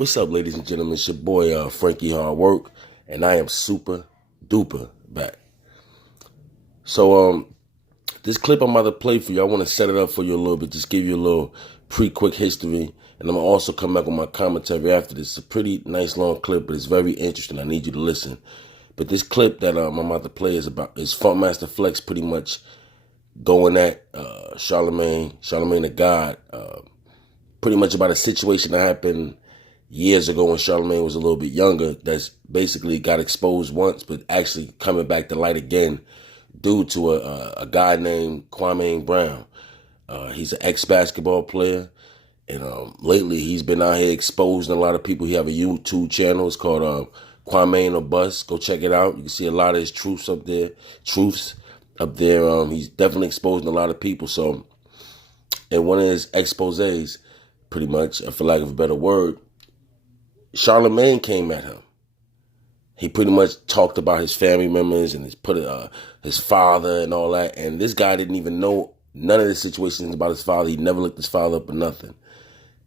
What's up, ladies and gentlemen? It's your boy, Frankie Hard Work, and I am super duper back. So, this clip I'm about to play for you, I want to set it up for you a little bit, just give you a little quick history, and I'm going to also come back with my commentary after this. It's a pretty nice long clip, but it's very interesting. I need you to listen. But this clip that I'm about to play is Funkmaster Flex pretty much going at Charlemagne the God, pretty much about a situation that happened years ago when Charlemagne was a little bit younger, that's basically got exposed once, but actually coming back to light again due to a guy named Kwame BROWN. He's an ex-basketball player, and lately he's been out here exposing a lot of people. He have a YouTube channel. It's called Kwame and a Bus. Go check it out. You can see a lot of his truths up there. He's definitely exposing a lot of people. So, in one of his exposés, pretty much, for lack of a better word, Charlemagne came at him. He pretty much talked about his family members and his father and all that. And this guy didn't even know none of the situations about his father. He never looked his father up or nothing.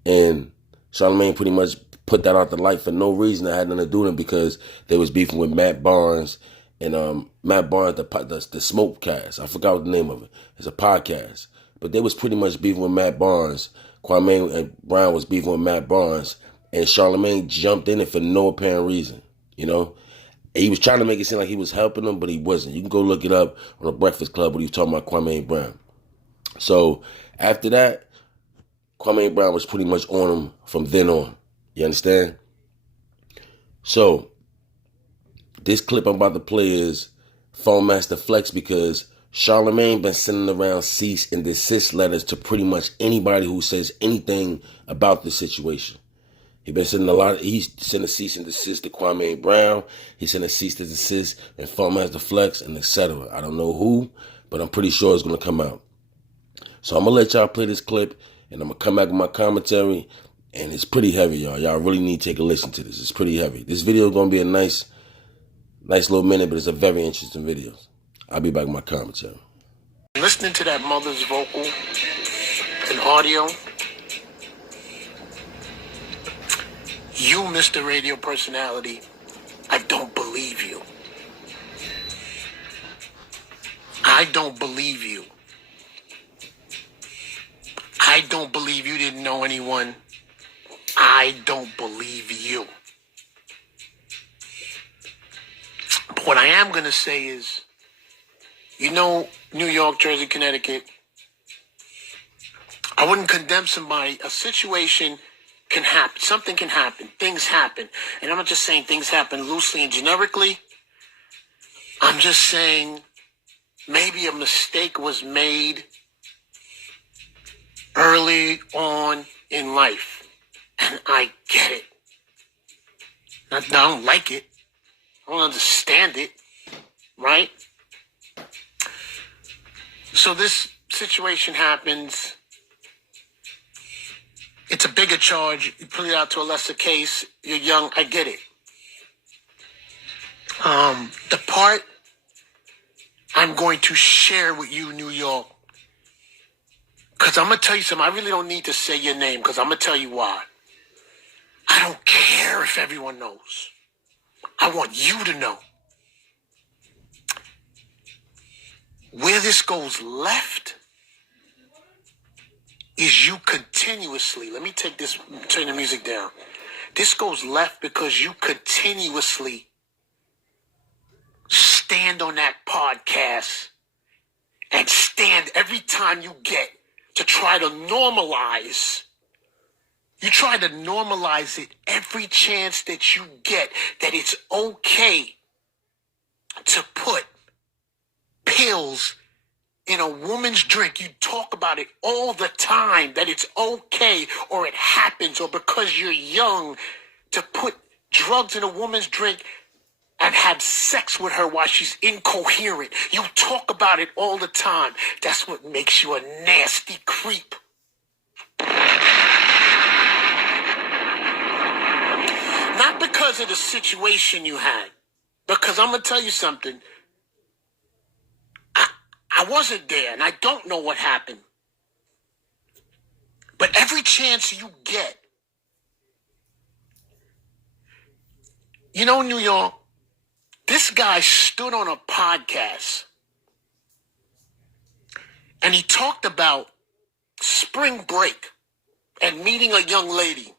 And Charlemagne pretty much put that out the light for no reason. That had nothing to do with him because they was beefing with Matt Barnes. And Matt Barnes, the Smokecast. I forgot what the name of it. It's a podcast. But they was pretty much beefing with Matt Barnes. Kwame and Brown was beefing with Matt Barnes. And Charlemagne jumped in it for no apparent reason, you know. He was trying to make it seem like he was helping him, but he wasn't. You can go look it up on the Breakfast Club when he was talking about Kwame Brown. So after that, Kwame Brown was pretty much on him from then on. You understand? So this clip I'm about to play is Funkmaster Flex because Charlemagne been sending around cease and desist letters to pretty much anybody who says anything about the situation. He's sending a cease and desist to Kwame Brown. He sent a cease and desist and Funkmaster Flex and etc. I don't know who, but I'm pretty sure it's going to come out. So I'm going to let y'all play this clip, and I'm going to come back with my commentary, and it's pretty heavy, y'all. Y'all really need to take a listen to this. It's pretty heavy. This video is going to be a nice little minute, but it's a very interesting video. I'll be back with my commentary. Listening to that mother's vocal and audio, you, Mr. Radio Personality, I don't believe you. I don't believe you. I don't believe you didn't know anyone. I don't believe you. But what I am going to say is, you know, New York, Jersey, Connecticut, I wouldn't condemn somebody. A situation can happen. Something can happen. Things happen. And I'm not just saying things happen loosely and generically. I'm just saying maybe a mistake was made early on in life. And I get it. I don't like it. I don't understand it. Right? So this situation happens. It's a bigger charge. You put it out to a lesser case. You're young. I get it. The part I'm going to share with you, New York, because I'm going to tell you something. I really don't need to say your name because I'm going to tell you why. I don't care if everyone knows. I want you to know. Where this goes left is you continuously, let me turn the music down. This goes left because you continuously stand on that podcast and stand every time you get to try to normalize. You try to normalize it every chance that you get, that it's okay to put pills in a woman's drink. You talk about it all the time, that it's okay, or it happens, or because you're young, to put drugs in a woman's drink and have sex with her while she's incoherent. You talk about it all the time. That's what makes you a nasty creep. Not because of the situation you had, because I'm going to tell you something. I wasn't there, and I don't know what happened. But every chance you get, You know, New York, this guy stood on a podcast and he talked about spring break and meeting a young lady,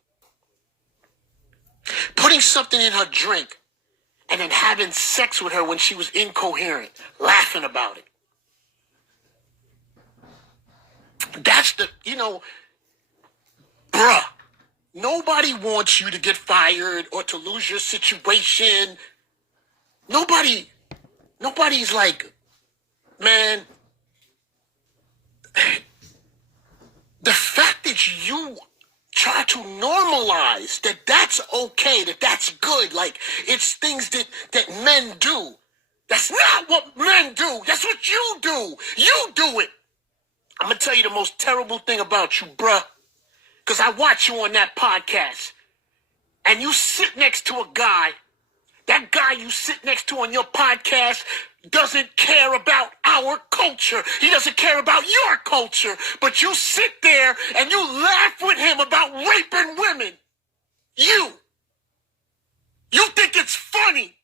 putting something in her drink, and then having sex with her when she was incoherent, laughing about it. That's bruh, nobody wants you to get fired or to lose your situation. Nobody's like, man, the fact that you try to normalize that's okay, that's good, like it's things that men do. That's not what men do. That's what you do. You do it. I'm going to tell you the most terrible thing about you, bruh, because I watch you on that podcast, and you sit next to a guy. That guy you sit next to on your podcast doesn't care about our culture. He doesn't care about your culture. But you sit there and you laugh with him about raping women. You think it's funny.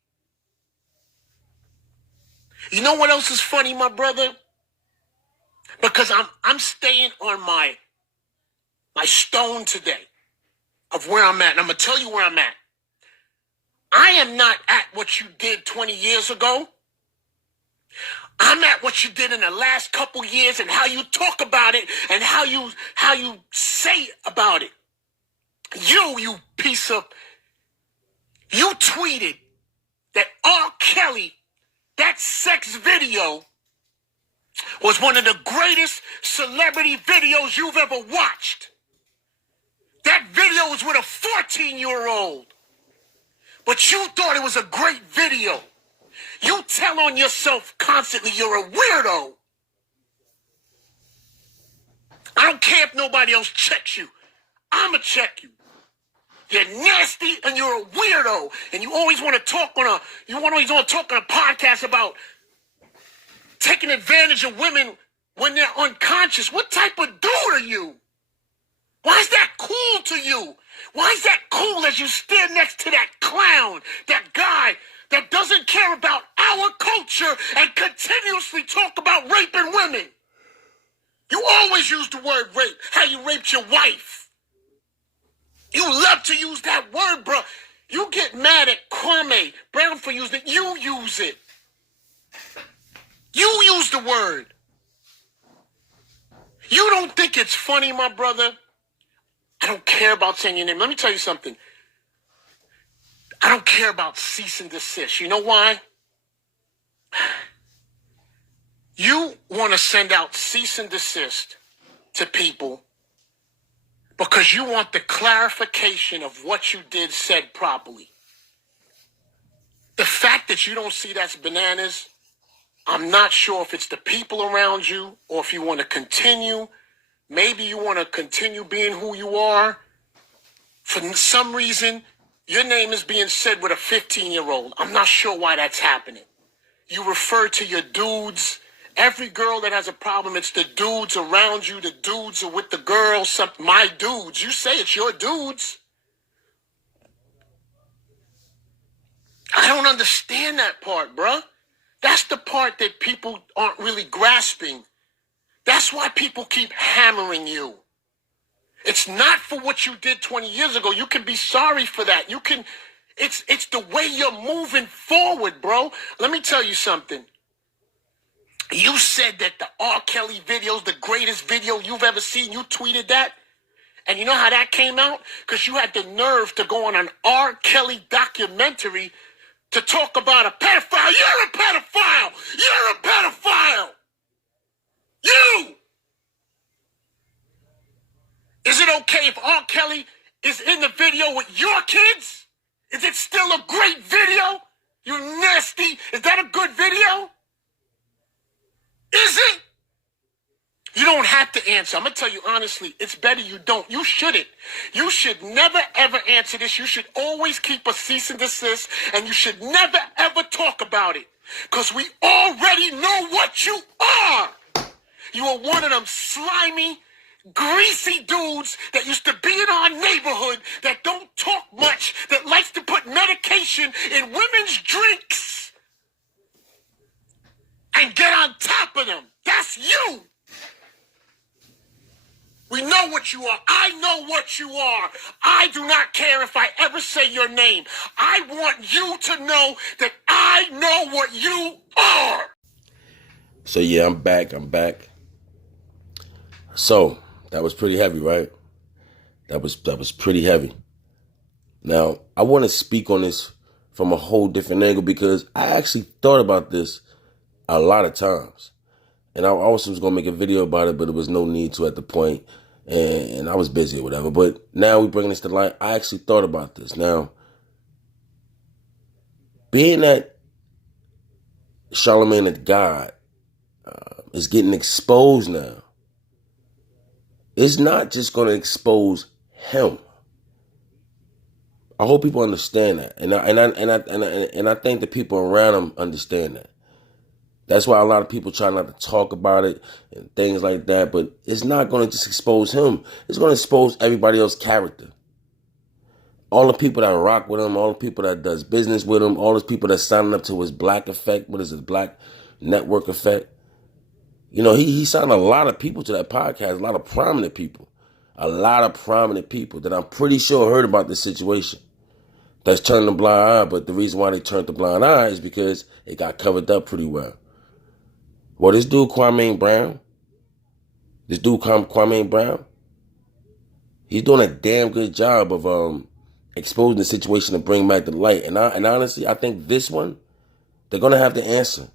You know what else is funny, my brother? Because I'm staying on my stone today of where I'm at. And I'm going to tell you where I'm at. I am not at what you did 20 years ago. I'm at what you did in the last couple years and how you talk about it and how you say about it. You piece of... You tweeted that R. Kelly, that sex video, was one of the greatest celebrity videos you've ever watched. That video was with a 14-year-old. But you thought it was a great video. You tell on yourself constantly you're a weirdo. I don't care if nobody else checks you. I'ma check you. You're nasty and you're a weirdo. And you always want to talk on a podcast about taking advantage of women when they're unconscious. What type of dude are you? Why is that cool to you? Why is that cool as you stand next to that clown, that guy that doesn't care about our culture and continuously talk about raping women? You always use the word rape, how you raped your wife. You love to use that word, bro. You get mad at Kwame BROWN for using it. You use it. You use the word. You don't think it's funny, my brother? I don't care about saying your name. Let me tell you something. I don't care about cease and desist. You know why? You want to send out cease and desist to people because you want the clarification of what you did said properly. The fact that you don't see that's bananas, I'm not sure if it's the people around you or if you want to continue. Maybe you want to continue being who you are. For some reason, your name is being said with a 15-year-old. I'm not sure why that's happening. You refer to your dudes. Every girl that has a problem, it's the dudes around you. The dudes are with the girls. My dudes. You say it's your dudes. I don't understand that part, bruh. That's the part that people aren't really grasping. That's why people keep hammering you. It's not for what you did 20 years ago. You can be sorry for that. It's the way you're moving forward, bro. Let me tell you something. You said that the R. Kelly video is the greatest video you've ever seen. You tweeted that. And you know how that came out? Because you had the nerve to go on an R. Kelly documentary to talk about a pedophile. You're a pedophile. You're a pedophile. You! Is it okay if R. Kelly is in the video with your kids? Is it still a great video? You nasty. Is that a good video? Is it? You don't have to answer. I'm going to tell you honestly, it's better you don't. You shouldn't. You should never, ever answer this. You should always keep a cease and desist, and you should never, ever talk about it. Because we already know what you are. You are one of them slimy, greasy dudes that used to be in our neighborhood that don't talk much, that likes to put medication information in women's drinks and get on top of them. That's you. We know what you are. I know what you are. I do not care if I ever say your name. I want you to know that I know what you are. So yeah, I'm back. So that was pretty heavy, right? That was pretty heavy. Now, I want to speak on this from a whole different angle because I actually thought about this a lot of times. And I also was going to make a video about it, but there was no need to at the point. And I was busy or whatever. But now we're bringing this to light. I actually thought about this. Now, being that Charlemagne the God is getting exposed now, it's not just going to expose him. I hope people understand that, and I think the people around him understand that. That's why a lot of people try not to talk about it and things like that. But it's not going to just expose him. It's going to expose everybody else's character. All the people that rock with him, all the people that does business with him, all those people that signing up to his black effect. What is it? Black network effect. You know, he signed a lot of people to that podcast, a lot of prominent people. A lot of prominent people that I'm pretty sure heard about this situation. That's turned a blind eye, but the reason why they turned the blind eye is because it got covered up pretty well. Well, this dude, Kwame BROWN, he's doing a damn good job of exposing the situation and bringing back the light. And honestly, I think this one, they're going to have to answer.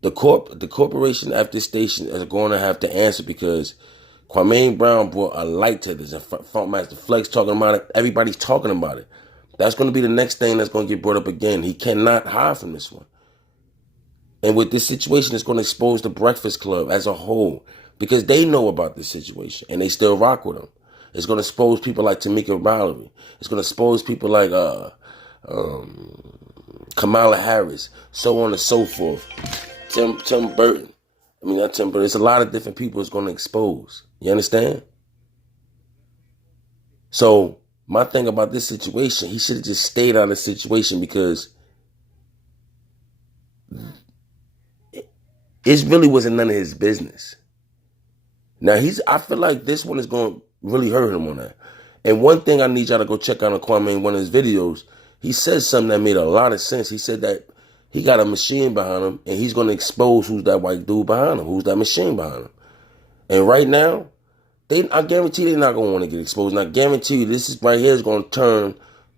The corporation at this station is going to have to answer because Kwame BROWN brought a light to this. And Funkmaster Flex talking about it. Everybody's talking about it. That's going to be the next thing that's going to get brought up again. He cannot hide from this one. And with this situation, it's going to expose the Breakfast Club as a whole because they know about this situation and they still rock with him. It's going to expose people like Tamika Mallory. It's going to expose people like Kamala Harris, so on and so forth. Tim Burton. I mean, not Tim Burton. It's a lot of different people it's going to expose. You understand? So my thing about this situation, he should have just stayed out of the situation because it really wasn't none of his business. Now, I feel like this one is going to really hurt him on that. And one thing I need y'all to go check out on Kwame in one of his videos, he said something that made a lot of sense. He said that he got a machine behind him, and he's going to expose who's that white dude behind him, who's that machine behind him. And right now, I guarantee they're not going to want to get exposed. And I guarantee you this is right here is going to turn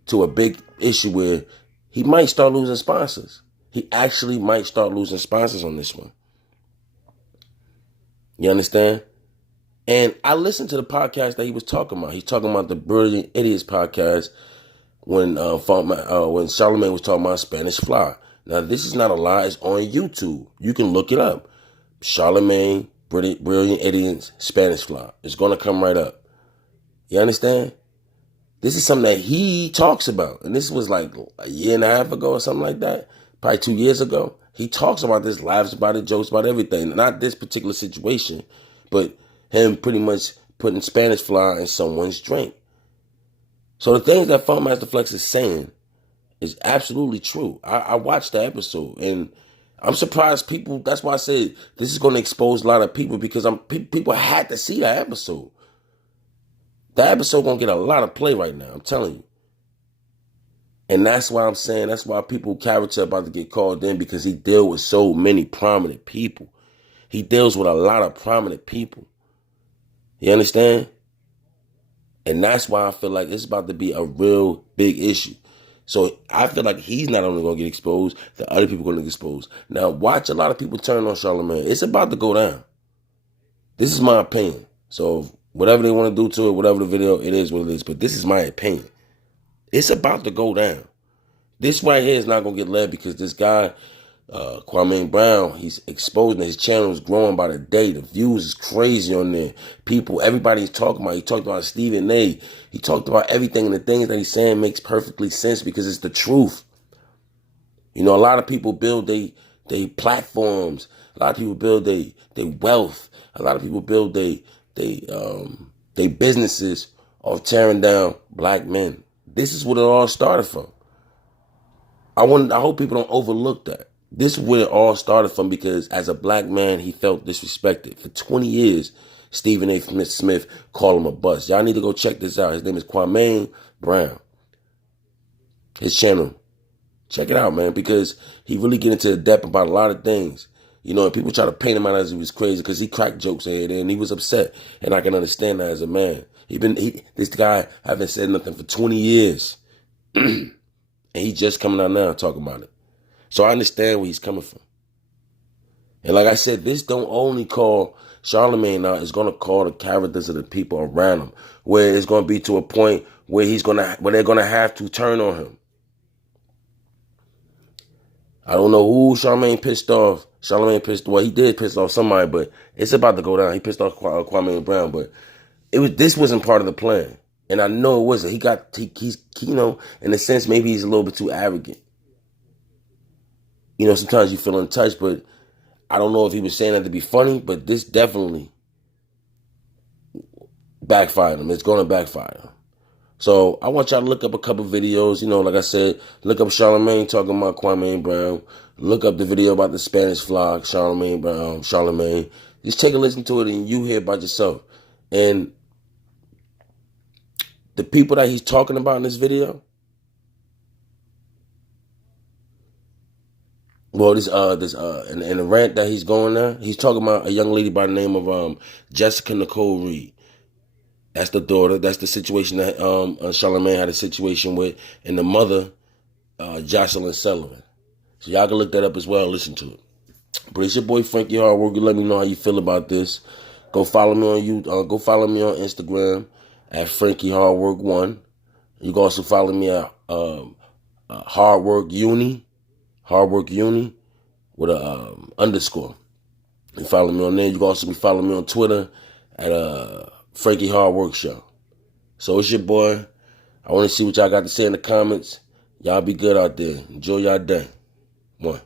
to a big issue where he might start losing sponsors. He actually might start losing sponsors on this one. You understand? And I listened to the podcast that he was talking about. He's talking about the Brilliant Idiots podcast when Charlemagne was talking about Spanish Fly. Now, this is not a lie. It's on YouTube. You can look it up. Charlemagne, Brilliant Idiots, Spanish Fly. It's going to come right up. You understand? This is something that he talks about. And this was like a year and a half ago or something like that. Probably 2 years ago. He talks about this, laughs about it, jokes about everything. Not this particular situation, but him pretty much putting Spanish Fly in someone's drink. So the things that Funkmaster Flex is saying is absolutely true. I watched the episode and I'm surprised people, that's why I said this is going to expose a lot of people because people had to see that episode. That episode going to get a lot of play right now, I'm telling you. And that's why I'm saying, that's why people character about to get called in because he deals with so many prominent people. He deals with a lot of prominent people. You understand? And that's why I feel like it's about to be a real big issue. So I feel like he's not only going to get exposed, the other people are going to get exposed. Now, watch a lot of people turn on Charlemagne. It's about to go down. This is my opinion. So whatever they want to do to it, whatever the video, it is what it is. But this is my opinion. It's about to go down. This right here is not going to get led because this guy, Kwame BROWN, he's exposing his channel is growing by the day. The views is crazy on there. People, everybody's talking about. He talked about Stephen A. He talked about everything, and the things that he's saying makes perfectly sense because it's the truth. You know, a lot of people build they platforms. A lot of people build they wealth. A lot of people build they businesses off tearing down black men. This is what it all started from. I hope people don't overlook that. This is where it all started from, because as a black man, he felt disrespected. For 20 years, Stephen A. Smith called him a bust. Y'all need to go check this out. His name is Kwame BROWN. His channel. Check it out, man, because he really get into the depth about a lot of things. You know, and people try to paint him out as he was crazy because he cracked jokes and he was upset. And I can understand that as a man. This guy haven't said nothing for 20 years. And he just coming out now talking about it. So I understand where he's coming from. And like I said, this don't only call Charlemagne out, it's going to call the characters of the people around him, where it's going to be to a point where they're going to have to turn on him. I don't know who Charlemagne pissed off. Well, he did piss off somebody, but it's about to go down. He pissed off Kwame BROWN, but this wasn't part of the plan. And I know it wasn't. He's you know, in a sense, maybe he's a little bit too arrogant. You know, sometimes you feel in touch, but I don't know if he was saying that to be funny, but this definitely backfired him. It's going to backfire him. So I want y'all to look up a couple videos. You know, like I said, look up Charlemagne talking about Kwame BROWN. Look up the video about the Spanish fly, Charlemagne. Just take a listen to it and you hear about yourself. And the people that he's talking about in this video, well, in the rant that he's going there, he's talking about a young lady by the name of Jessica Nicole Reed. That's the daughter. That's the situation that Charlemagne had a situation with, and the mother, Jocelyn Sullivan. So y'all can look that up as well. Listen to it. But it's your boy Frankie Hardwork. Let me know how you feel about this. Go follow me on YouTube. Go follow me on Instagram at Frankie Hardwork 1. You can also follow me at Hardwork Uni with a underscore. You follow me on there. You can also be following me on Twitter at Frankie Hardwork Show. So it's your boy. I want to see what y'all got to say in the comments. Y'all be good out there. Enjoy y'all day. One.